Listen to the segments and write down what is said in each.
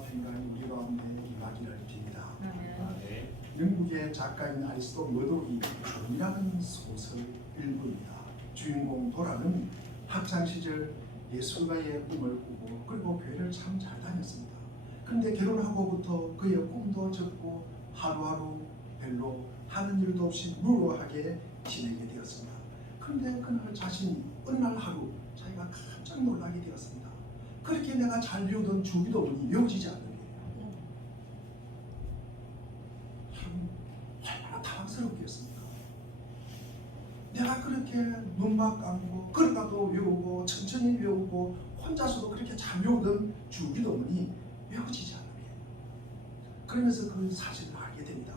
은혜와 평강이 우리 가운데 임하기를 빕니다. 네. 영국의 작가인 아리스토 머독이 존이라는 소설 일부입니다. 주인공 도라는 학창시절 예술가의 꿈을 꾸고 그리고 교회를 참 잘 다녔습니다. 그런데 결혼하고부터 그의 꿈도 적고 하루하루 별로 하는 일도 없이 무료하게 지내게 되었습니다. 그런데 그날 자신이 어느 날 하루 자기가 깜짝 놀라게 되었습니다. 그렇게 내가 잘 배우던 주기도문이 외워지지 않는 거예요. 참 얼마나 당황스럽겠습니까? 내가 그렇게 눈만 감고 그러다도 외우고 천천히 외우고 혼자서도 그렇게 잘 외우던 주기도문이 외워지지 않는 거예요. 그러면서 그 사실을 알게 됩니다.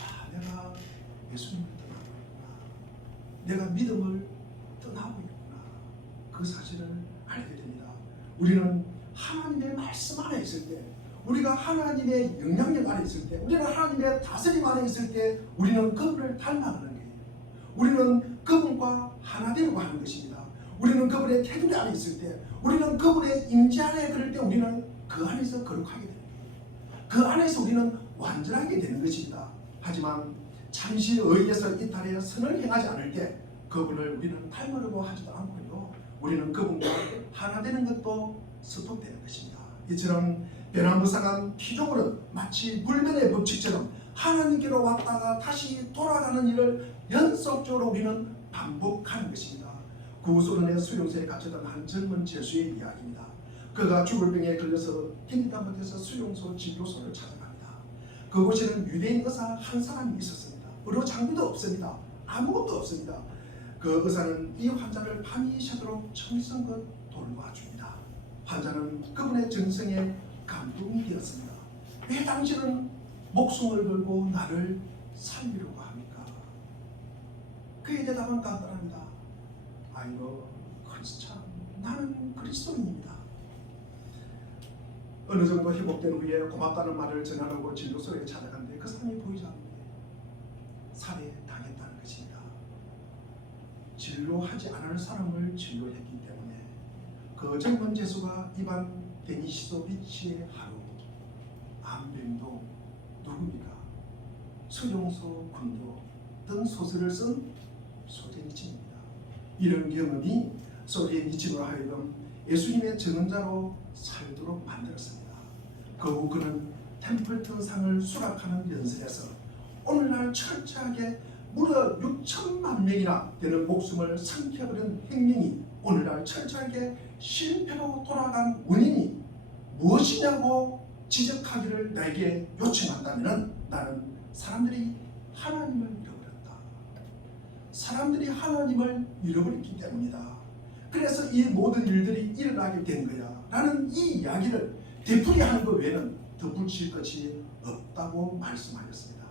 아, 내가 예수님을 떠나고 있구나. 내가 믿음을 떠나고 있구나. 그 사실을 알게 됩니다. 우리는 하나님의 말씀 안에 있을 때, 우리가 하나님의 영향력 안에 있을 때, 우리는 하나님의 다스림 안에 있을 때 우리는 그분을 닮아가는 거예요. 우리는 그분과 하나 되려고 하는 것입니다. 우리는 그분의 테두리 안에 있을 때, 우리는 그분의 임재 안에 그럴 때 우리는 그 안에서 거룩하게 되는 거예요. 그 안에서 우리는 완전하게 되는 것입니다. 하지만 잠시 의에서 이탈해 선을 행하지 않을 때 그분을 우리는 닮으려고 하지도 않고요. 우리는 그분과 하나 되는 것도 스톱되는 것입니다. 이처럼 변화무쌍한 피조물은 마치 물면의 법칙처럼 하나님께로 왔다가 다시 돌아가는 일을 연속적으로 우리는 반복하는 것입니다. 구소련의 수용소에 갇혔던 한 젊은 죄수의 이야기입니다. 그가 죽을 병에 걸려서 힘이다 못해서 수용소 진료소를 찾아갑니다. 그곳에는 유대인 의사 한 사람이 있었습니다. 의료 장비도 없습니다. 아무것도 없습니다. 그 의사는 이 환자를 밤이 새도록 정성껏 돌봐줍니다. 환자는 그분의 정성에 감동이 되었습니다. 왜 당신은 목숨을 걸고 나를 살리려고 합니까? 그의 대답은 간단합니다. 아이고, 참, 나는 그리스도인입니다. 어느 정도 회복된 후에 고맙다는 말을 전하려고 진료소에 찾아갔는데 그 사람이 보이지 않는데 살해당했다는 것입니다. 진료하지 않을 사람을 진료했기 때문에 그 젊은 죄수가 입한 데니시도비치의 하루, 암병도 누굽니까? 수용소 군도 등 소설을 쓴 소제니친입니다. 이런 경험이 소제니친으로 하여금 예수님의 증언자로 살도록 만들었습니다. 그 후 그는 템플턴 상을 수락하는 연설에서 오늘날 철저하게 무려 6천만 명이나 되는 목숨을 삼켜버린 행명이 오늘날 철저하게 실패로 돌아간 원인이 무엇이냐고 지적하기를 나에게 요청한다면 나는 사람들이 하나님을 잃어버렸다. 사람들이 하나님을 잃어버렸기 때문이다. 그래서 이 모든 일들이 일어나게 된 거야 라는 이 이야기를 되풀이하는 것 외에는 덧붙일 것이 없다고 말씀하셨습니다.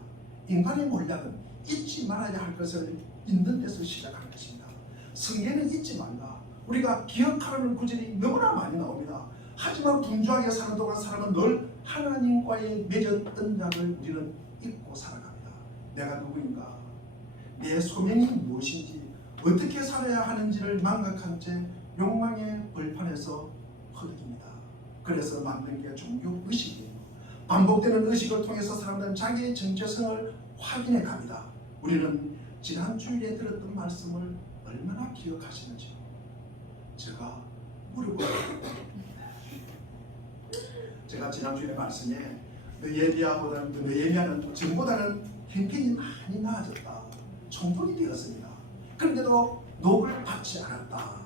인간의 몰락은 잊지 말아야 할 것을 잊는 데서 시작하는 것입니다. 성경은 잊지 말라. 우리가 기억하라는 구절이 너무나 많이 나옵니다. 하지만 분주하게 사는 동안 사람은 늘 하나님과의 맺은 언약을 우리는 잊고 살아갑니다. 내가 누구인가? 내 소명이 무엇인지 어떻게 살아야 하는지를 망각한 채 욕망의 벌판에서 허덕입니다. 그래서 만든 게 종교의식이에요. 반복되는 의식을 통해서 사람들은 자기의 정체성을 확인해 갑니다. 우리는 지난 주일에 들었던 말씀을 얼마나 기억하시는지요? 제가 물어보겠습니다. 제가 지난 주일의 말씀에 느헤미야는 전보다는 형편이 많이 나아졌다. 총독이 되었습니다. 그런데도 녹을 받지 않았다.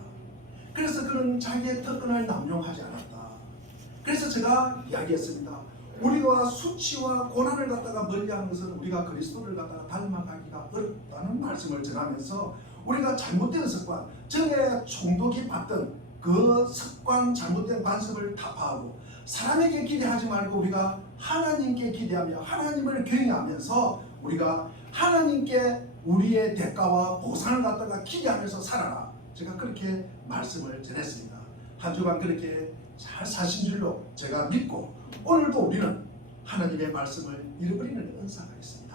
그래서 그는 자기의 특권을 남용하지 않았다. 그래서 제가 이야기했습니다. 우리가 수치와 고난을 갖다가 멀리하는 것은 우리가 그리스도를 갖다가 닮아가기가 어렵다는 말씀을 전하면서 우리가 잘못된 습관, 전에 총독이 봤던 그 습관, 잘못된 관습을 타파하고 사람에게 기대하지 말고 우리가 하나님께 기대하며 하나님을 경외하면서 우리가 하나님께 우리의 대가와 보상을 갖다가 기대하면서 살아라. 제가 그렇게 말씀을 전했습니다. 한 주간 그렇게 잘 사신 줄로 제가 믿고 오늘도 우리는 하나님의 말씀을 잃어버리는 은사가 있습니다.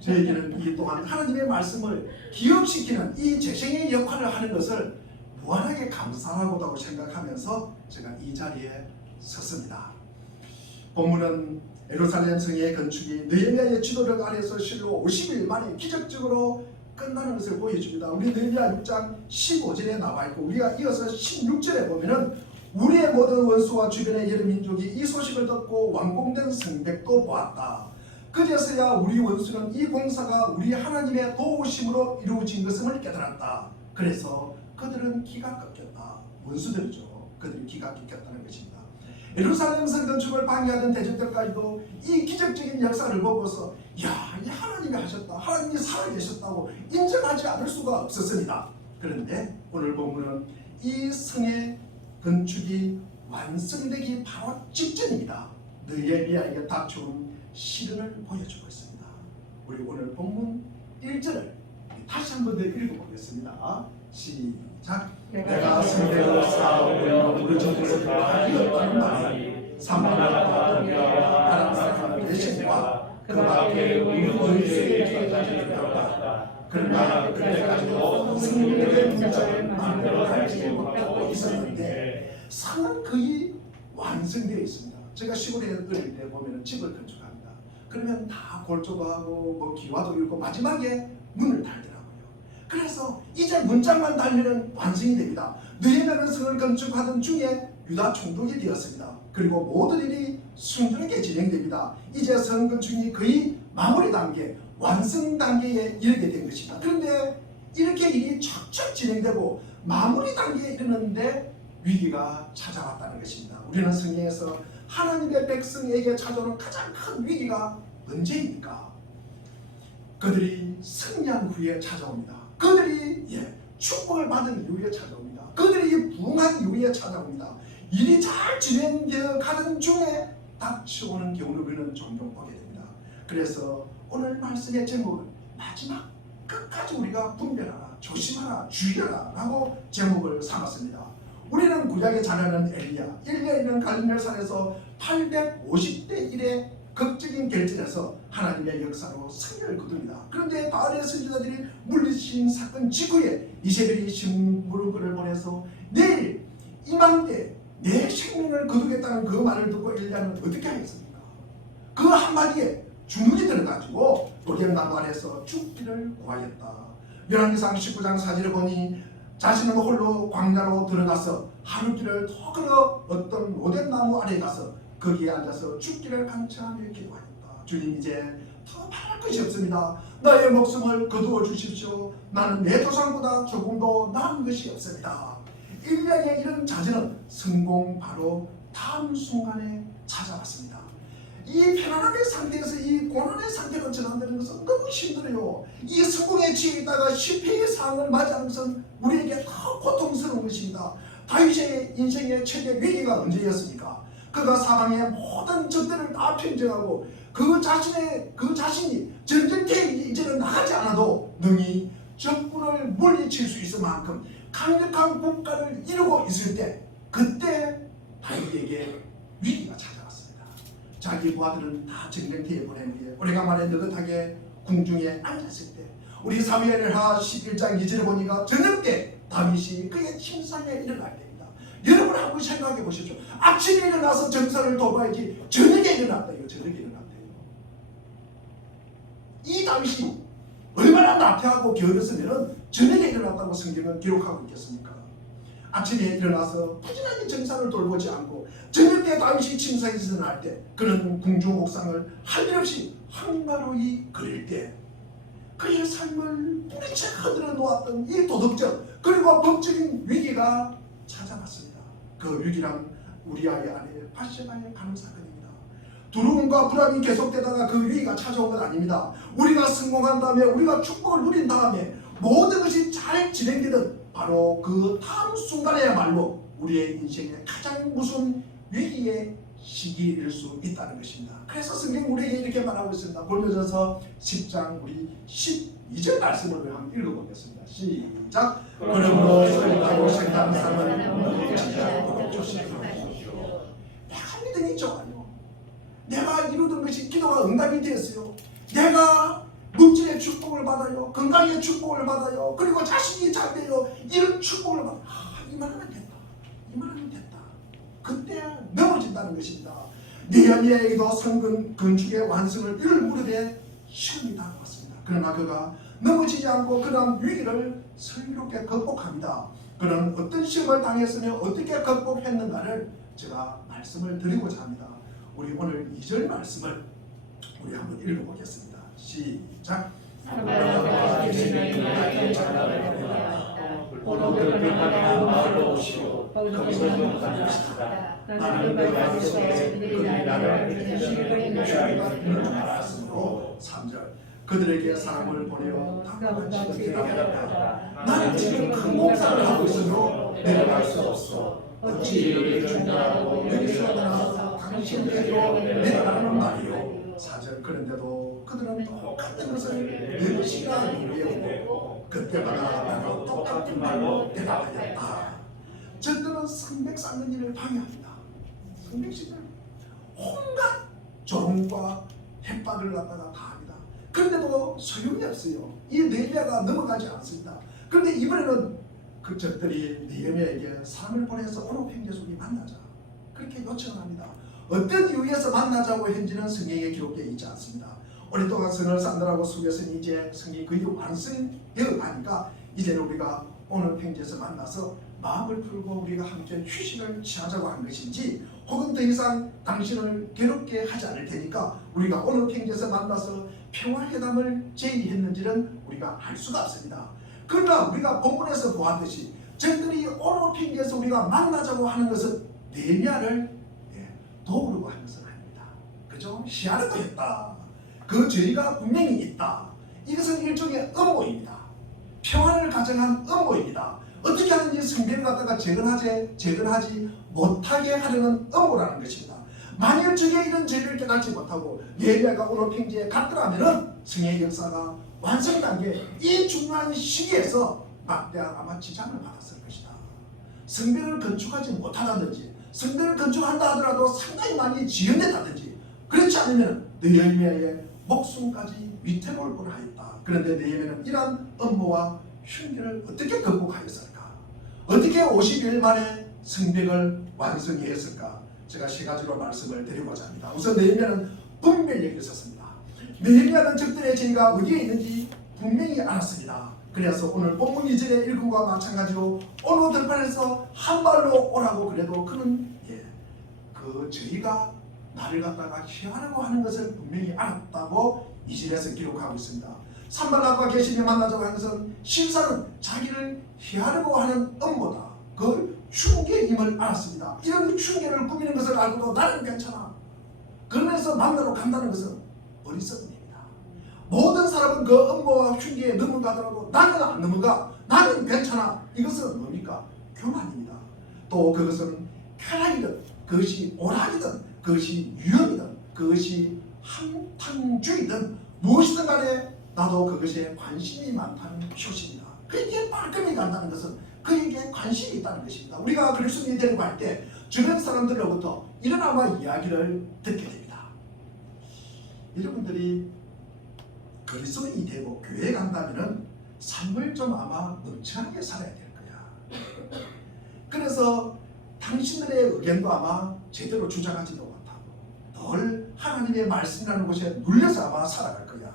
저에게는 이 또한 하나님의 말씀을 기억시키는 이 재생의 역할을 하는 것을 무한하게 감사하고도 생각하면서 제가 이 자리에 섰습니다. 본문은 예루살렘 성의 건축이 느헤미야의 지도력 아래서 실로 50일 만에 기적적으로 끝나는 것을 보여줍니다. 우리 느헤미야 6장 15절에 나와 있고 우리가 이어서 16절에 보면은 우리의 모든 원수와 주변의 여러 민족이 이 소식을 듣고 완공된 성벽도 보았다. 그제서야 우리 원수는 이 공사가 우리 하나님의 도우심으로 이루어진 것을 깨달았다. 그래서 그들은 기가 꺾였다. 원수들이죠. 그들이 기가 꺾였다는 것입니다. 예루살렘 성 건축을 방해하던 대적들까지도 이 기적적인 역사를 보고서 야, 이 하나님이 하셨다, 하나님이 살아계셨다고 인정하지 않을 수가 없었습니다. 그런데 오늘 본문은 이 성의 건축이 완성되기 바로 직전입니다. 느헤미야에게 닥쳐온 시련을 보여주고 있습니다. 우리 오늘 본문 1절을 다시 한 번 더 읽어보겠습니다. 시작. 내가 성벽을 쌓아오며 무너졌을 때 하리었다는 말이 산마나와 동료와 아람 사람 대신과 그 밖에 의문수에게 들었다. 그러나 그때까지도 성벽의 문자를 만들어가지 못하고 있었는데 성은 거의 완성되어 있습니다. 제가 시골에 어릴 때 보면 집을 건축합니다. 그러면 다 골조도 하고 뭐 기와도 읽고 마지막에 문을 달더라고요. 그래서 이제 문짝만 달리면 완성이 됩니다. 느헤미야는 성을 건축하던 중에 유다 총독이 되었습니다. 그리고 모든 일이 순조롭게 진행됩니다. 이제 성 건축이 거의 마무리 단계, 완성 단계에 이르게 된 것입니다. 그런데 이렇게 일이 척척 진행되고 마무리 단계에 이르는데 위기가 찾아왔다는 것입니다. 우리는 성경에서 하나님의 백성에게 찾아오는 가장 큰 위기가 언제입니까? 그들이 승리한 후에 찾아옵니다. 그들이 축복을 받은 이후에 찾아옵니다. 그들이 부흥한 이후에 찾아옵니다. 일이 잘 진행되어 가는 중에 닥쳐오는 경우를 우리는 종종 보게 됩니다. 그래서 오늘 말씀의 제목은 마지막 끝까지 우리가 분별하라, 조심하라, 주의하라 라고 제목을 삼았습니다. 우리는 구약에 잘 아는 엘리야는 갈멜산에서 850대 1의 극적인 결전에서 하나님의 역사로 승리를 거둡니다. 그런데 바알의 선지자들이 물리친 사건 직후에 이세벨이 신부를 보내서 내일 이맘때 내 생명을 거두겠다는 그 말을 듣고 엘리야는 어떻게 하겠습니까? 그 한마디에 주눅이 들어가지고 돌연나무 아래서 죽기를 구하였다. 열왕기상 19장 4절에 보니 자신은 홀로 광야로 들어가서 하루 길을 더 걸어 어떤 로뎀나무 아래에 가서 거기에 앉아서 죽기를 간청하며 기도하였다. 주님, 이제 더 바랄 것이 없습니다. 나의 목숨을 거두어 주십시오. 나는 내 조상보다 조금도 나은 것이 없습니다. 엘리야의 이런 자제는 성공 바로 다음 순간에 찾아왔습니다. 이 편안함의 상태에서 이 고난의 상태로 전환되는 것은 너무 힘들어요. 이 성공에 취해 있다가 실패의 상황을 맞이하는 것은 우리에게 더 고통스러운 것입니다. 다윗의 인생의 최대 위기가 언제였습니까? 그가 사방의 모든 적들을 다 평정하고 그 자신이 전쟁터에 이제는 나가지 않아도 능히 적군을 물리칠 수 있을 만큼 강력한 국가를 이루고 있을 때, 그때 다윗에게 위기가 찾아왔습니다. 자기 부하들은 다 전쟁터에 보낸 뒤에 오래간만에 느긋하게 궁중에 앉았을 때, 우리 사무엘하 11장 2절에 보니까 저녁 때 다윗이 그의 침상에 일어날 때입니다. 여러분 한번 생각해 보십시오. 아침에 일어나서 정사를 돌봐야지 저녁에 일어났다요. 저녁에 일어났대요. 이 다윗이 얼마나 나태하고 게으르으면 저녁에 일어났다고 성경은 기록하고 있겠습니까? 아침에 일어나서 부지런히 정사를 돌보지 않고 저녁 때 다윗이 침상에서 일어날 때, 그는 궁중 옥상을 할 일 없이 한가로이 그릴 때, 그의 삶을 뿌리채 흔들어 놓았던 이 도덕적 그리고 법적인 위기가 찾아왔습니다. 그 위기란 우리아의 아내 바세바의 가는 사건입니다. 두려움과 불안이 계속되다가 그 위기가 찾아온 건 아닙니다. 우리가 성공한 다음에, 우리가 축복을 누린 다음에 모든 것이 잘 진행되는 바로 그 다음 순간에야말로 우리의 인생의 가장 무서운 위기의 시기일 수 있다는 것입니다. 그래서 성경 우리에게 이렇게 말하고 있습니다. 골로새서 10장 우리 12절 말씀을 한번 읽어보겠습니다. 시작. 그러므로 설립하고 생각하는 사람은 묵지하고 조심하십시오. 내가 믿음이 좋아요. 내가 이루던 것이 기도가 응답이 되었어요. 내가 물질의 축복을 받아요. 건강의 축복을 받아요. 그리고 자식이 잘 돼요. 이런 축복을 받아요. 이만하면 됐다. 이만하면 됐다. 그때 넘어진다는 것입니다. 느헤미야에게도 성전 건축의 완성을 이룰 무렵에 시험이 다가왔습니다. 그러나 그가 넘어지지 않고 그런 위기를 슬기롭게 극복합니다. 그는 어떤 시험을 당했으며 어떻게 극복했는가를 제가 말씀을 드리고자 합니다. 우리 오늘 2절 말씀을 우리 한번 읽어보겠습니다. 시작. 나는 그 가운데서 그들이 나를 알았으므로 3절 그들에게 사람을 보내어 당당한 지경에 하였다. 나는 지금 큰 공사를 하고 있으므로 내려갈 수 없어. 어찌 여기를 준다고 여기서 나서 당신에게로 내려가는 말이요. 4절 그런데도 그들은 똑같은 것을 10시간 외우고 그때마다 나도 똑같은 말로 대답하였다. 저들은 성백 쌓는 일을 방해합니다. 성백식을 온갖 조롱과 협박을 갖다가 다 합니다. 그런데도 소용이 없어요. 이 느헤미야가 넘어가지 않습니다. 그런데 이번에는 그 적들이 느헤미야에게 사람을 보내서 오늘 팽개속이 만나자 그렇게 요청을 합니다. 어떤 이유에서 만나자고 했는지는 성경에 기록되어 있지 않습니다. 오랫동안 선을 쌓느라고 속에서는 이제 성경이 거의 완성되어 가니까 이제는 우리가 오늘 팽개에서 만나서 마음을 풀고 우리가 함께 휴식을 취하자고 한 것인지 혹은 더 이상 당신을 괴롭게 하지 않을 테니까 우리가 오늘 팽개에서 만나서 평화회담을 제의했는지는 우리가 알 수가 없습니다. 그러나 우리가 본문에서 보았듯이 저희들이 오늘 팽개에서 우리가 만나자고 하는 것은 느헤미야를 도우려고 하는 것은 아닙니다. 그죠? 시하려고 했다. 그 죄가 분명히 있다. 이것은 일종의 음모입니다. 평화를 가정한 음모입니다. 어떻게 하든지 성벽을 갖다가 재건하지 못하게 하려는 음모라는 것입니다. 만일 저게 이런 죄를 깨닫지 못하고 느헤미야가 오늘 팽개에 갔더라면 성의 역사가 완성 단계 이 중요한 시기에서 막대한 아마 지장을 받았을 것이다. 성벽을 건축하지 못하다든지 성벽을 건축한다 하더라도 상당히 많이 지연됐다든지 그렇지 않으면 느헤미야의 목숨까지 위태로울 뻔하였다. 그런데 느헤미야는 이러한 음모와 흉기를 어떻게 극복하였을까? 어떻게 50일 만에 성벽을 완성했을까? 제가 세 가지로 말씀을 드리고자 합니다. 우선 느헤미야는 분별력이 있었습니다. 느헤미야는 적들의 죄가 어디에 있는지 분명히 알았습니다. 그래서 오늘 본문 2절의 읽음과 마찬가지로 어느 들판에서 한 발로 오라고 그래도 그는 그 죄가 나를 갖다가 희하려고 하는 것을 분명히 알았다고 2절에서 기록하고 있습니다. 산발락과 게심에 만나자고 하는 것은 실사는 자기를 희하려고 하는 음모다. 그 흉계임을 알았습니다. 이런 흉계를 꾸미는 것을 알고도 나는 괜찮아. 그러면서 만나러 간다는 것은 어리석음입니다. 모든 사람은 그 음모와 흉계에 넘어가더라도 나는 안 넘어가. 나는 괜찮아. 이것은 뭡니까? 교만입니다. 또 그것은 쾌락이든 그것이 오락이든 그것이 유형이든 그것이 한탕주의든 무엇이든 간에 나도 그것에 관심이 많다는 표시입니다. 그에게 말끔히 간다는 것은 그에게 관심이 있다는 것입니다. 우리가 그리스도인이 되려고 할 때 주변 사람들로부터 이런 아마 이야기를 듣게 됩니다. 여러분들이 그리스도인이 되고 교회에 간다면 삶을 좀 아마 멍청하게 살아야 될 거야. 그래서 당신들의 의견도 아마 제대로 주장하지도 못하고 늘 하나님의 말씀이라는 곳에 눌려서 아마 살아갈 거야.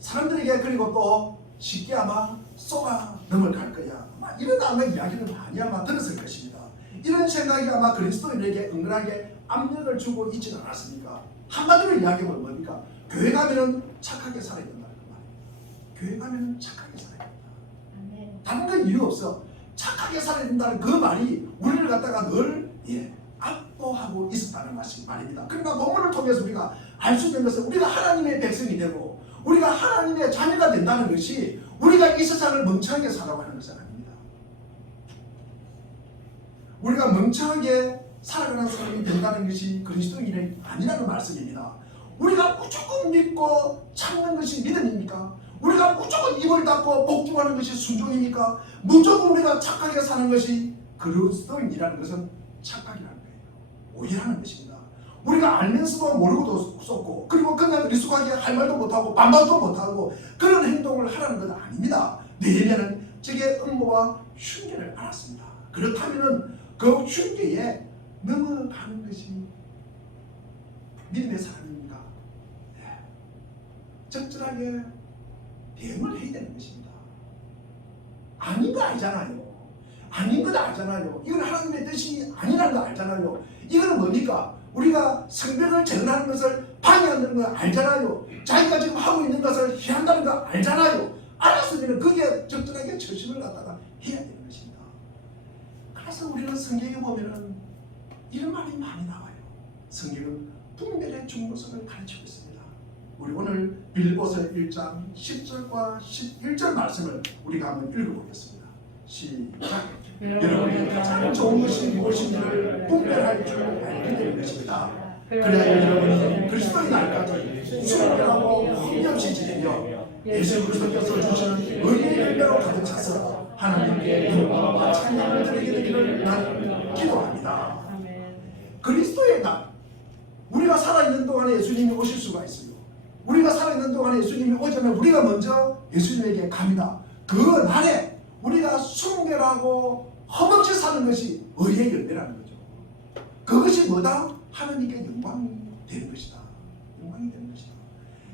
사람들에게 그리고 또 쉽게 아마 쏘아 넘어갈 거야. 아마 이런 아마 이야기를 많이 아마 들었을 것입니다. 이런 생각이 아마 그리스도인에게 은근하게 압력을 주고 있지는 않았습니까? 한마디로 이야기하면 뭡니까? 교회 가면은 착하게 살아야 된다는 그 말이에요. 교회 가면은 착하게 살아야 된다. 다른 건 이유 없어. 착하게 살아야 된다는 그 말이 우리를 갖다가 늘 압도하고 있었다는 말입니다. 그러니까 본문을 통해서 우리가 알 수 있는 것은 우리가 하나님의 백성이 되고 우리가 하나님의 자녀가 된다는 것이 우리가 이 세상을 멍청하게 살아가는 것은 아닙니다. 우리가 멍청하게 살아가는 사람이 된다는 것이 그리스도인이 아니라는 말씀입니다. 우리가 무조건 믿고 참는 것이 믿음입니까? 우리가 무조건 입을 닫고 복종하는 것이 순종입니까? 무조건 우리가 착하게 사는 것이 그리스도인이라는 것은 착각이라는 거예요. 오해라는 것입니다. 우리가 알면서도 모르고도 쏟고 그리고 그냥 리숙하게 할 말도 못하고 반말도 못하고 그런 행동을 하라는 건 아닙니다. 느헤미야는 적의 음모와 흉계를 알았습니다. 그렇다면 그 흉계에 넘어가는 것이 믿음의 사람입니까? 네. 적절하게 대응을 해야 되는 것입니다. 아닌 거 알잖아요. 아닌 거 알잖아요. 이건 하나님의 뜻이 아니라는 거 알잖아요. 이거는 뭡니까? 우리가 성벽을 재건하는 것을 방해하는 거 알잖아요. 자기가 지금 하고 있는 것을 해한다는 거 알잖아요. 알았으면 그게 적절하게 처신을 갖다가 해야 되는 것입니다. 그래서 우리는 성경에 보면은 이런 말이 많이 나와요. 성경은 분별의 중요성을 가르치고 있습니다. 우리 오늘 빌립보서 1장 10절과 11절 말씀을 우리가 한번 읽어보겠습니다. 시작. 여러분이 가장 좋은 것이 무엇인지를 분별할 줄 알게 되는 것입니다. 그래야 여러분이 그리스도의 날까지 순결하고 흠없이 지내며 예수 그리스도께서 주시는 의의 열매로 가득 차서 하나님께 영광과 찬양을 드리게 되기를 나는 기도합니다. 그리스도의 날, 우리가 살아있는 동안에 예수님이 오실 수가 있어요. 우리가 살아있는 동안에 예수님이 오자면 우리가 먼저 예수님에게 갑니다. 그 날에 우리가 순결하고 흠없이 사는 것이 의의 열매라는 거죠. 그것이 뭐다? 하나님께 영광이 되는 것이다. 영광이 되는 것이다.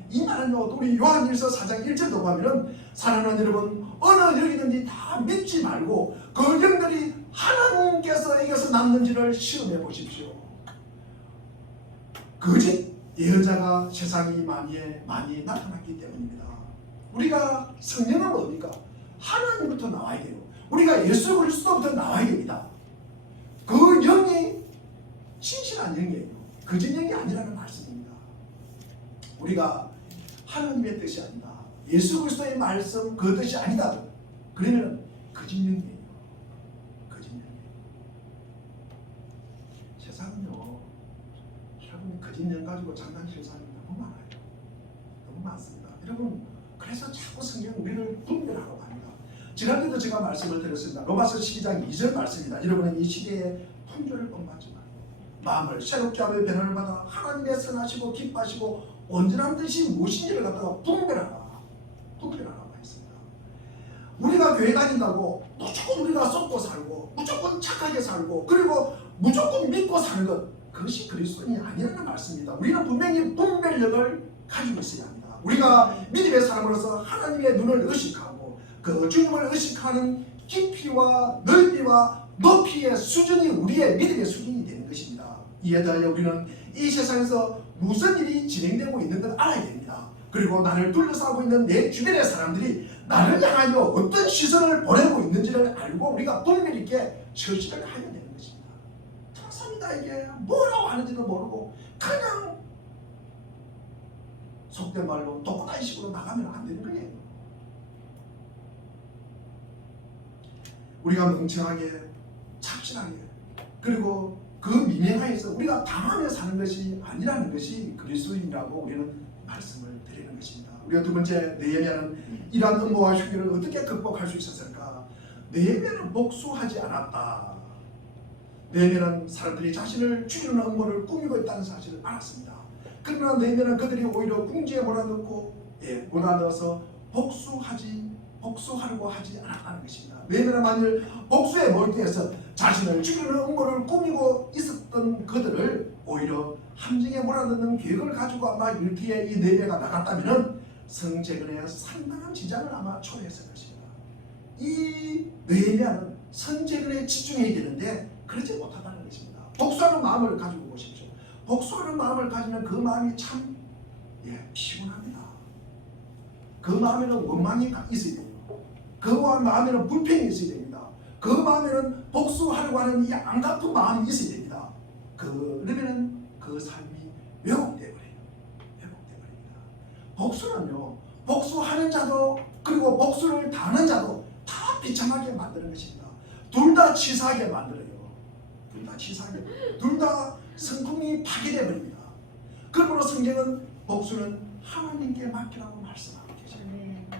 이 말은 우리 요한일서 4장 1절도 보면은 사랑하는 여러분, 어느 영이든지 다 믿지 말고 그 영들이 하나님께서에게서 났는지를 시험해 보십시오. 거짓 예언자가 세상이 많이 나타났기 때문입니다. 우리가 성령은 뭡니까? 하나님부터 나와야 돼요. 우리가 예수 그리스도부터 나와야 됩니다. 그 영이 신실한 영이에요. 거짓 영이 아니라는 말씀입니다. 우리가 하나님의 뜻이 아니다, 예수 그리스도의 말씀 그 뜻이 아니다, 그러면 거짓 영이에요. 거짓 영이에요. 세상은요, 여러분 거짓 영 가지고 장난치는 사람이 너무 많아요. 너무 많습니다. 여러분, 그래서 자꾸 성경 우리를 분별하라고 합니다. 지난주에도 제가 말씀을 드렸습니다. 로마서 12장 2절 말씀입니다. 여러분은 이 시대에 풍조를 본받지 말고 마음을 새롭게 하며 변화를 받아 하나님의 선하시고 기뻐하시고 온전한 뜻이 무엇인지를 갖다가 분별하라고 했습니다. 우리가 교회 다닌다고 무조건 우리가 쏟고 살고 무조건 착하게 살고 그리고 무조건 믿고 사는 것, 그것이 그리스도인이 아니라는 말씀입니다. 우리는 분명히 분별력을 가지고 있어야 합니다. 우리가 믿음의 사람으로서 하나님의 눈을 의식하고 그 주님을 의식하는 깊이와 넓이와 높이의 수준이 우리의 믿음의 수준이 되는 것입니다. 이에 대하여 우리는 이 세상에서 무슨 일이 진행되고 있는 걸 알아야 됩니다. 그리고 나를 둘러싸고 있는 내 주변의 사람들이 나를 향하여 어떤 시선을 보내고 있는지를 알고 우리가 분별 있게 처신을 해야 되는 것입니다. 특성이다, 이게 뭐라고 하는지도 모르고 그냥 속된 말로 독고다이 식으로 나가면 안 되는 거예요. 우리가 멍청하게 착실하게 그리고 그 미명하에서 우리가 당하며 사는 것이 아니라는 것이 그리스도인이라고 우리는 말씀을 드리는 것입니다. 우리가 두 번째, 느헤미야는 이러한 음모와 흉기를 어떻게 극복할 수 있었을까? 느헤미야는 복수하지 않았다. 느헤미야는 사람들이 자신을 죽이는 음모를 꾸미고 있다는 사실을 알았습니다. 그러나 느헤미야는 그들이 오히려 궁지에 몰아넣어서 복수하려고 하지 않았다는 것입니다. 느헤미야는 만일 복수에 몰두해서 자신을 죽이는 음모를 꾸미고 있었던 그들을 오히려 함정에 몰아넣는 계획을 가지고 아마 이렇게 이 느헤미야가 나갔다면 성재건에 상당한 지장을 아마 초래했을 것입니다. 이 느헤미야는 성재건에 집중해야 되는데 그러지 못하다는 것입니다. 복수하는 마음을 가지고 보십시오. 복수하는 마음을 가지면 그 마음이 참 피곤합니다. 그 마음에는 원망이 있어야 됩니다. 그 마음에는 불평이 있어야 됩니다. 그 마음에는 복수하려고 하는 이 안갚은 마음이 있어야 됩니다. 그러면은 그 삶이 왜곡돼 버려요. 왜곡돼 버립니다. 복수는요, 복수하는 자도 그리고 복수를 당하는 자도 다 비참하게 만드는 것입니다. 둘 다 치사하게 만들어요. 둘 다 치사하게, 둘 다 성품이 파괴돼 버립니다. 그러므로 성경은 복수는 하나님께 맡기라고 말씀하고 계십니다.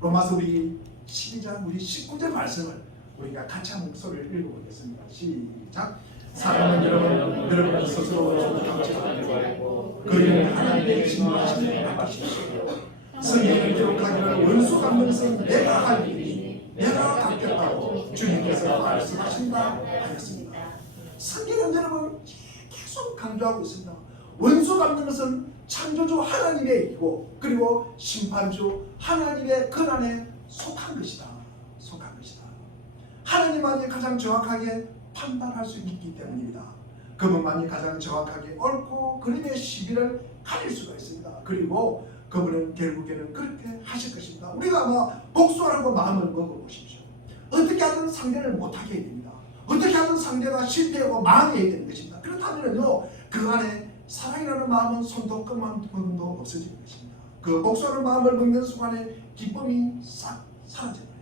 로마서 우리 12장 우리 19절 말씀을 우리가 같이 한 목소리를 읽어보겠습니다. 시작. 사랑하는 여러분 스스로 정탐치지 말고 그를 하나님의 진노하심에 맡기십시오. 성경을 기록하기를 원수 갚는 것은 내가 할 일이니 내가 갚겠다고 주님께서 말씀하신다 하였습니다. 성경은 여러분 계속 강조하고 있습니다. 원수 갚는 것은 창조주 하나님의 일이고 그리고 심판주 하나님의 권한에 속한 것이다. 속한 것이다. 하나님만이 가장 정확하게 판단할 수 있기 때문입니다. 그분만이 가장 정확하게 옳고 그름의 시비를 가릴 수가 있습니다. 그리고 그분은 결국에는 그렇게 하실 것입니다. 우리가 아마 복수하라고 마음을 먹어보십시오. 어떻게 하든 상대를 못하게 해야 됩니다. 어떻게 하든 상대가 실패하고 망해야 되는 것입니다. 그렇다면요, 그 안에 사랑이라는 마음은 손도 끄만큼도 없어지는 것입니다. 그 복수하는 마음을 먹는 순간에 기쁨이 싹 사라져버려요.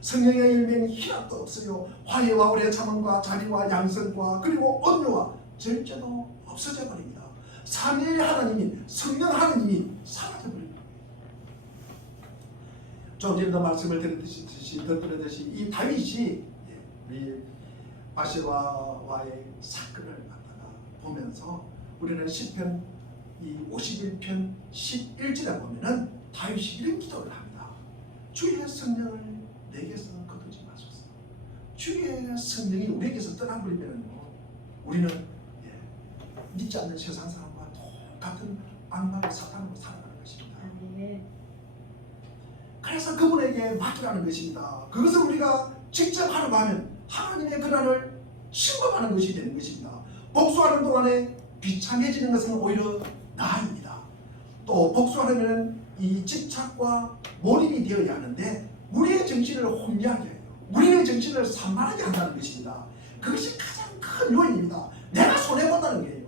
성령의 열매는 희락도 없어요. 화해와 오래 참음과 자비와 양선과 그리고 온유와 절제도 없어져 버립니다. 삼위의 하나님인 성령 하나님이 사라져 버립니다. 좀 전에 말씀을 드렸듯이 이 다윗이 우리 바세바와의 사건을 갖다가 보면서 우리는 시편 51편 11절에 보면은 다윗이 이런 기도를 합니다. 주의 성령을 내게서 거두지 마소서. 주의 성령이 우리에게서 떠나버리면 우리는 믿지 않는 세상 사람과 똑같은 악마로 사탄으로 살아가는 것입니다. 그래서 그분에게 맡기라는 것입니다. 그것을 우리가 직접 하려고 하면 하나님의 권한을 침범하는 것이 되는 것입니다. 복수하는 동안에 비참해지는 것은 오히려 나입니다. 또 복수하려면 이 집착과 몰입이 되어야 하는데 우리의 정신을 혼미하게 해요. 우리의 정신을 산만하게 한다는 것입니다. 그것이 가장 큰 요인입니다. 내가 손해본다는 거예요.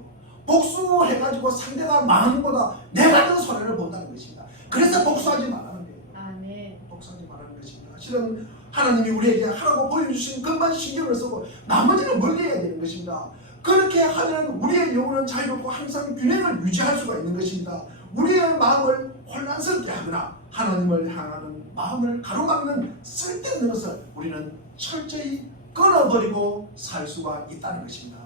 복수해가지고 상대가 망한 것보다 내가 더 손해를 본다는 것입니다. 그래서 복수하지 말라는 거예요. 복수하지 말라는 것입니다. 실은 하나님이 우리에게 하라고 보여주신 것만 신경을 쓰고 나머지는 멀리해야 되는 것입니다. 그렇게 하면 우리의 영혼은 자유롭고 항상 균형을 유지할 수가 있는 것입니다. 우리의 마음을 혼란스럽게 하거나 하나님을 향하는 마음을 가로막는 쓸데없는 것을 우리는 철저히 끊어버리고 살 수가 있다는 것입니다.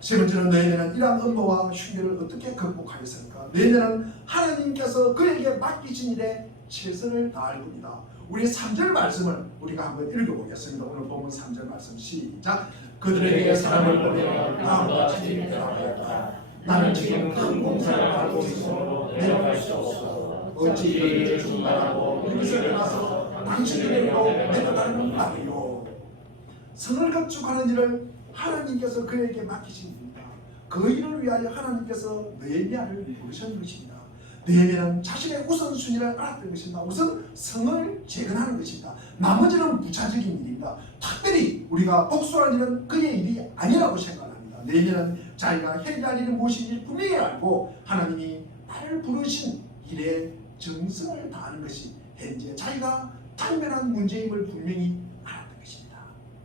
세 번째는 너희는 이러한 업무와 흉내를 어떻게 극복하겠습니까? 너희는 하나님께서 그에게 맡기신 일에 최선을 다할 뿐이다. 우리 3절 말씀을 우리가 한번 읽어보겠습니다. 오늘 본문 3절 말씀 시작. 그들에게 사람을 보내어 나보다 재밌다. 나는 지금 큰 공사를 하고 있으므로 내려갈 수 없어. 어찌 이를 중단하고 여기서 일어나서 당신에게로 내려가는 말이요. 성을 건축하는 일을 하나님께서 그에게 맡기신 일입니다. 그 일을 위하여 하나님께서 느헤미야를 부르신 것입니다. 느헤미야는 자신의 우선순위를 알았던 것입니다. 우선 성을 재건하는 것입니다. 나머지는 부차적인 일입니다. 특별히 우리가 복수하는 일은 그의 일이 아니라고 생각합니다. 느헤미야는 자기가 해야 할 일은 무엇인지 분명히 알고 하나님이 나를 부르신 일에 정성을 다하는 것이 현재 자기가 당면한 문제임을 분명히 알았던 것입니다.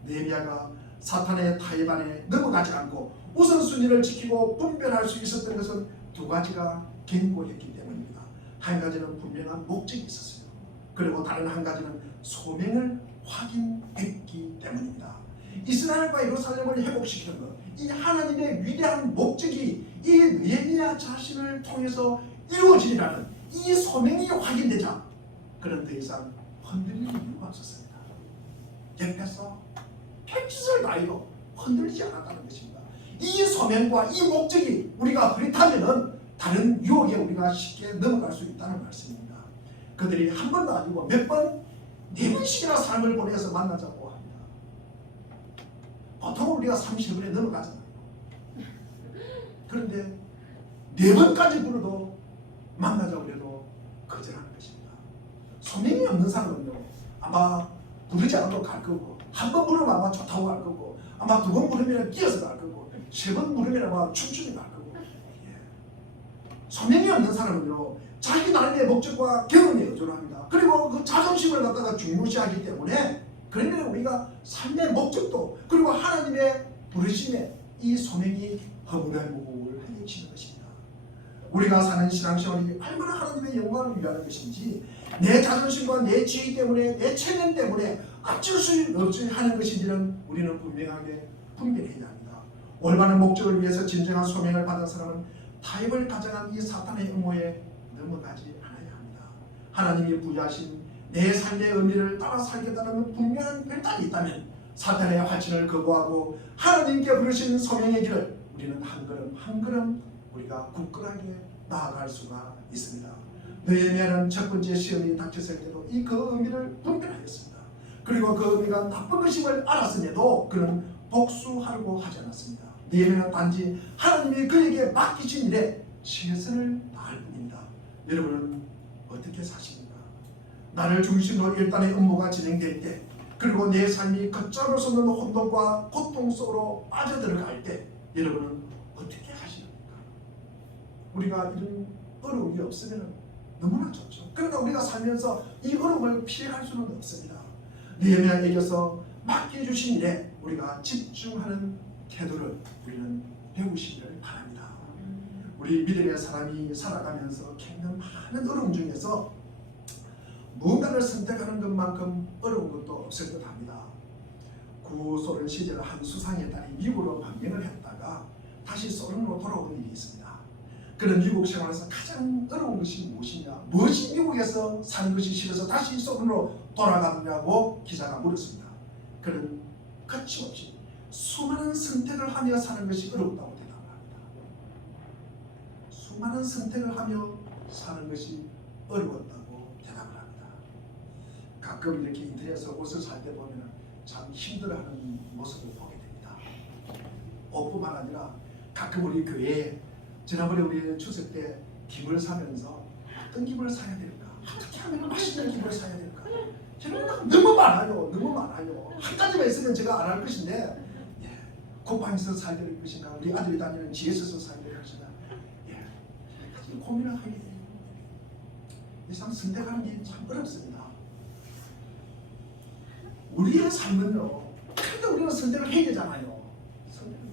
느헤미야가 사탄의 타협안에 넘어가지 않고 우선순위를 지키고 분별할 수 있었던 것은 두 가지가 견고했기 때문입니다. 한 가지는 분명한 목적이 있었어요. 그리고 다른 한 가지는 소명을 확인했기 때문입니다. 이스라엘과 예루살렘을 회복시키는 것, 이 하나님의 위대한 목적이 이 느헤미야 자신을 통해서 이루어지리라는 이 소명이 확인되자 그는 더 이상 흔들릴 이유가 없었습니다. 옆에서 별짓을 다해도 흔들리지 않았다는 것입니다. 이 소명과 이 목적이 우리가 흐릿하면은 다른 유혹에 우리가 쉽게 넘어갈 수 있다는 말씀입니다. 그들이 한 번도 아니고 몇 번, 4번씩이나 사람을 보내서 만나자고 합니다. 보통 우리가 30번에 넘어가잖아요. 그런데 4번까지 불러도 만나자고 해도 거절하는 것입니다. 소명이 없는 사람은요, 아마 부르지 않아도 갈 거고, 한 번 부르면 아마 좋다고 갈 거고, 아마 2번 부르면 끼어서 갈 거고, 3번 부르면 아마 춤추며 갈 거고. 소명이 없는 사람은요, 자기 나름의 목적과 경험에 의존합니다. 그리고 그 자존심을 갖다가 중요시하기 때문에 그러면 우리가 삶의 목적도 그리고 하나님의 부르심에 이 소명이 허물허물하게 치는 것입니다. 우리가 사는 신앙생활이 얼마나 하나님의 영광을 위하는 것인지, 내 자존심과 내 지위 때문에, 내 체면 때문에 어쩔 수 없이 하는 것인지는 우리는 분명하게 분별해야 합니다. 올바른 목적을 위해서 진정한 소명을 받은 사람은 타협을 가져간 이 사탄의 음모에 넘어가지 않아야 합니다. 하나님이 부여하신 내 삶의 의미를 따라 살겠다는 분명한 결단이 있다면 사탄의 활친을 거부하고 하나님께 부르신 소명의 길을 우리는 한 걸음 한 걸음 우리가 우리가 굳건하게 나아갈 수가 있습니다. 느헤미야는 첫 번째 시험이 닥쳤을 때도 이 그 의미를 분별하였습니다. 그리고 그 의미가 나쁜 것임을 알았음에도 그는 복수하려고 하지 않았습니다. 느헤미야는 단지 하나님이 그에게 맡기신 일에 최선을 다할 뿐입니다. 여러분은 어떻게 사십니까? 나를 중심으로 일단의 업무가 진행될 때, 그리고 내 삶이 걷잡을 수 없는 혼돈과 고통 속으로 빠져들어갈 때 여러분은 어떻게 하십니까? 우리가 이런 어려움이 없으면 너무나 좋죠. 그러나 우리가 살면서 이 어려움을 피해갈 수는 없습니다. 느헤미야에게서 맡겨주신 일에 우리가 집중하는 태도를 우리는 배우시기를 바랍니다. 우리 믿음의 사람이 살아가면서 겪는 많은 어려움 중에서 무언가를 선택하는 것만큼 어려운 것도 없을 듯 합니다. 구소련 시절 한 수상의 딸이 미국으로 방명을 했다가 다시 소련으로 돌아오는 일이 있습니다. 그런 미국 생활에서 가장 어려운 것이 무엇이냐, 무엇이 미국에서 사는 것이 싫어서 다시 소련으로 돌아가느냐고 기자가 물었습니다. 그는 거침없이 수많은 선택을 하며 사는 것이 어렵다고 대답합니다. 수많은 선택을 하며 사는 것이 어려웠다고 대답을 합니다. 가끔 이렇게 인터넷에서 옷을 살 때 보면 참 힘들어하는 모습을 보게 됩니다. 옷뿐만 아니라 가끔 우리 교회에 지난번에 우리 추석 때 김을 사면서 어떤 김을 사야 될까? 어떻게 하면 맛있는 김을 사야 될까? 저는 너무 많아요. 너무 많아요. 한 가지만 있으면 제가 안 할 것인데 쿠팡에서 사야 될 것인가? 우리 아들이 다니는 GS에서 사야 될 것인가? 고민을 하게 돼요. 이 참 선택하는 게 참 어렵습니다. 우리의 삶은요, 근데 우리는 선택을 해야 되잖아요. 선택을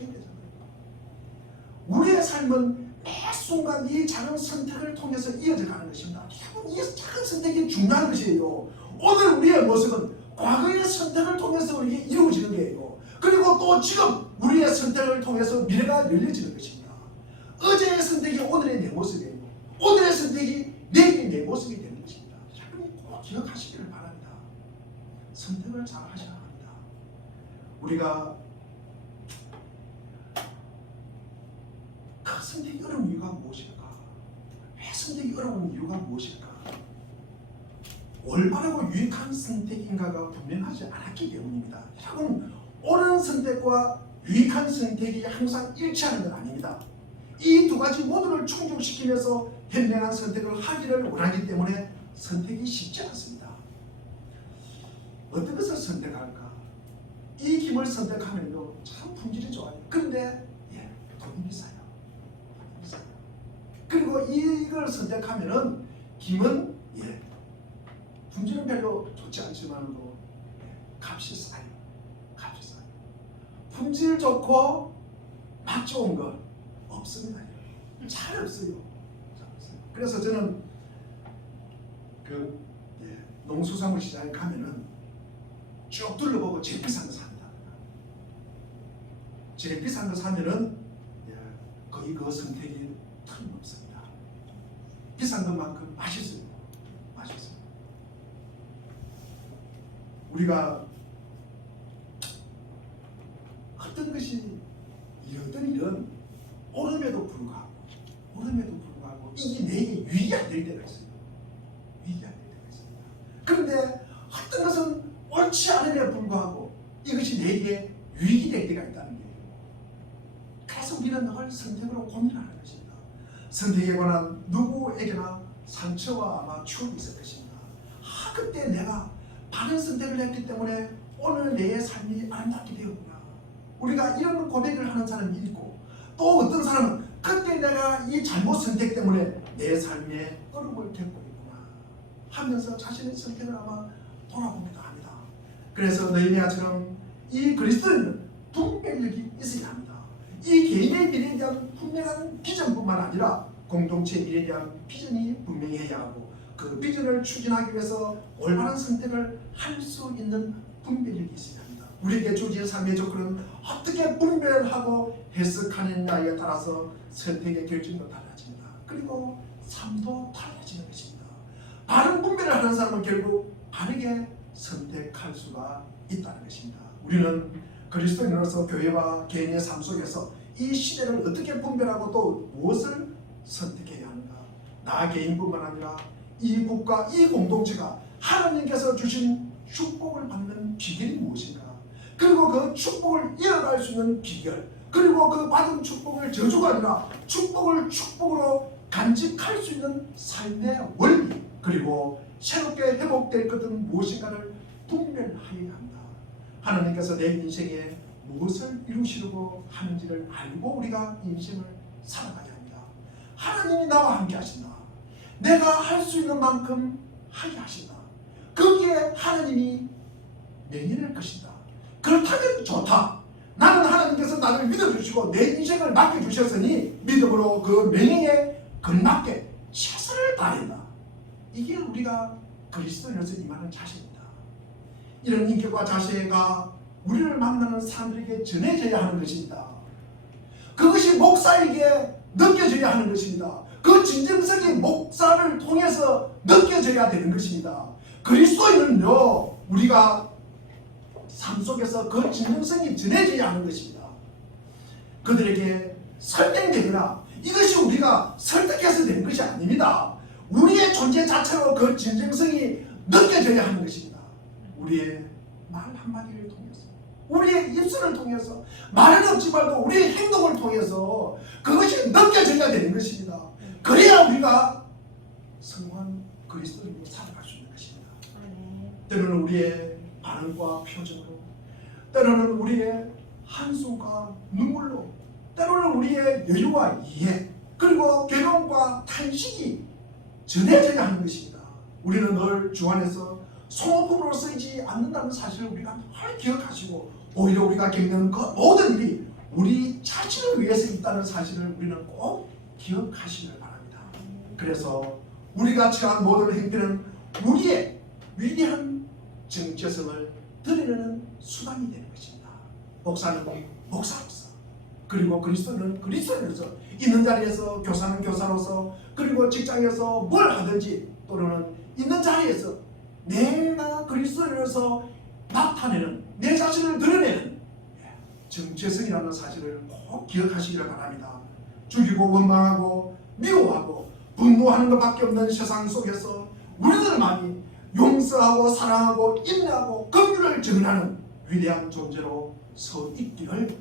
해야 되잖아요. 우리의 삶은 매 순간 이 작은 선택을 통해서 이어져 가는 것입니다. 이 작은 선택이 중요한 것이에요. 오늘 우리의 모습은 과거의 선택을 통해서 우리에게 이루어지는 거예요. 그리고 또 지금 우리의 선택을 통해서 미래가 열려지는 것입니다. 어제의 선택이 오늘의 내 모습이에요. 오늘의 선택이 내일의 내 모습이 되는 것입니다. 여러분이 꼭 기억하시기를 바랍니다. 선택을 잘 하셔야 합니다. 우리가 그 선택이 어려운 이유가 무엇일까? 왜 선택이 어려운 이유가 무엇일까? 올바르고 유익한 선택인가가 분명하지 않았기 때문입니다. 여러분, 옳은 선택과 유익한 선택이 항상 일치하는 건 아닙니다. 이 두 가지 모두를 충족시키면서 현명한 선택을 하기를 원하기 때문에 선택이 쉽지 않습니다. 어떤 것을 선택할까? 이 김을 선택하면요, 참 품질이 좋아요. 그런데 돈이 비싸요. 돈이 비싸요. 그리고 이걸 선택하면은 김은 품질은 별로 좋지 않지만도 값이 싸요. 값이 싸요. 품질 좋고 맛 좋은 거 없습니다. 잘 없어요. 잘 없어요. 그래서 저는 농수산물 시장에 가면은 쭉 둘러보고 제일 비싼 거 삽니다. 제일 비싼 거 사면은 거의 그 선택이 틀림없습니다. 비싼 것만큼 맛있어요. 맛있어요. 우리가 어떤 것이 어떤 일은 옳음에도 불구하고 이게 내게 유익이 안 될 때가 있어요. 유익이 안 될 때가 있습니다. 그런데 어떤 것은 옳지 않음에 불구하고 이것이 내게 유익이 될 때가 있다는 거예요. 그래서 우리는 늘 선택으로 고민하는 것입니다. 선택에 관한 누구에게나 상처와 아마 추억이 있을 것입니다. 그때 내가 바른 선택을 했기 때문에 오늘 내 삶이 아름답게 되었구나. 우리가 이런 고백을 하는 사람이 있고, 또 어떤 사람은 그때 내가 이 잘못 선택 때문에 내 삶에 어려움을 겪고 있구나 하면서 자신의 선택을 아마 돌아보기도 합니다. 그래서 느헤미야처럼 이 그리스도인은 분별력이 있어야 합니다. 이 개인의 미래에 대한 분명한 비전뿐만 아니라 공동체 미래에 대한 비전이 분명해야 하고, 그 비전을 추진하기 위해서 올바른 선택을 할 수 있는 분별력이 있어야 합니다. 우리에게 주어진 삶의 조건은 어떻게 분별하고 해석하느냐에 따라서 선택의 결정도 달라집니다. 그리고 삶도 달라지는 것입니다. 바른 분별을 하는 사람은 결국 바르게 선택할 수가 있다는 것입니다. 우리는 그리스도인으로서 교회와 개인의 삶 속에서 이 시대를 어떻게 분별하고 또 나 개인뿐만 아니라 이 국가, 이 공동체가 하나님께서 주신 축복을 받는 비결이 무엇인가? 그리고 그 축복을 이어갈 수 있는 비결, 그리고 그 받은 축복을 저주가 아니라 축복을 축복으로 간직할 수 있는 삶의 원리, 그리고 새롭게 회복될 것은 무엇인가를 분별하여야 한다. 하나님께서 내 인생에 무엇을 이루시려고 하는지를 알고 우리가 인생을 살아가야 합니다. 하나님이 나와 함께 하신다. 내가 할 수 있는 만큼 하게 하신다. 거기에 하나님이 맹인할 것이다. 그렇다면 좋다. 나는 하나님께서 나를 믿어주시고 내 인생을 맡겨주셨으니 믿음으로 그 명예에 걸맞게 최선을 다한다. 이게 우리가 그리스도인으로서 임하는 자세입니다. 이런 인격과 자세가 우리를 만나는 사람들에게 전해져야 하는 것입니다. 그것이 목사에게 느껴져야 하는 것입니다. 그 진정성이 목사를 통해서 느껴져야 되는 것입니다. 그리스도인은요, 우리가 삶 속에서 그 진정성이 전해져야 하는 것입니다. 그들에게 설명되거나 이것이 우리가 설득해서 되는 것이 아닙니다. 우리의 존재 자체로 그 진정성이 느껴져야 하는 것입니다. 우리의 말 한마디를 통해서, 우리의 입술을 통해서, 말은 없지만도 우리의 행동을 통해서 그것이 느껴져야 되는 것입니다. 그래야 우리가 성공한 그리스도인으로 살아갈 수 있는 것입니다. 때로는 우리의 반응과 표정으로, 때로는 우리의 한숨과 눈물로, 때로는 우리의 여유와 이해, 그리고 괴로움과 탄식이 전해져야 하는 것입니다. 우리는 늘 주 안에서 소모품으로 쓰이지 않는다는 사실을 우리가 늘 기억하시고, 오히려 우리가 겪는 그 모든 일이 우리 자신을 위해서 있다는 사실을 우리는 꼭 기억하시길 바랍니다. 그래서 우리가 취한 모든 행태는 우리의 위대한 정체성을 드러내는 수단이 되는 것입니다. 목사는 목사로서, 그리고 그리스도는 그리스도인으로서, 있는 자리에서 교사는 교사로서, 그리고 직장에서 뭘 하든지 또는 있는 자리에서 내가 그리스도인으로서 나타내는, 내 자신을 드러내는 정체성이라는 사실을 꼭 기억하시기를 바랍니다. 죽이고 원망하고 미워하고 분노하는 것밖에 없는 세상 속에서 우리들만이 용서하고 사랑하고 인내하고 긍휼을 전하는 위대한 존재로 서 있기를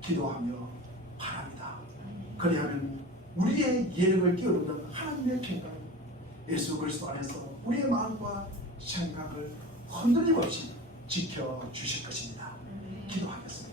기도하며 바랍니다. 그리하면 우리의 예력을 끼어넣는 하나님의 평강이 예수 그리스도 안에서 우리의 마음과 생각을 흔들림 없이 지켜주실 것입니다. 기도하겠습니다.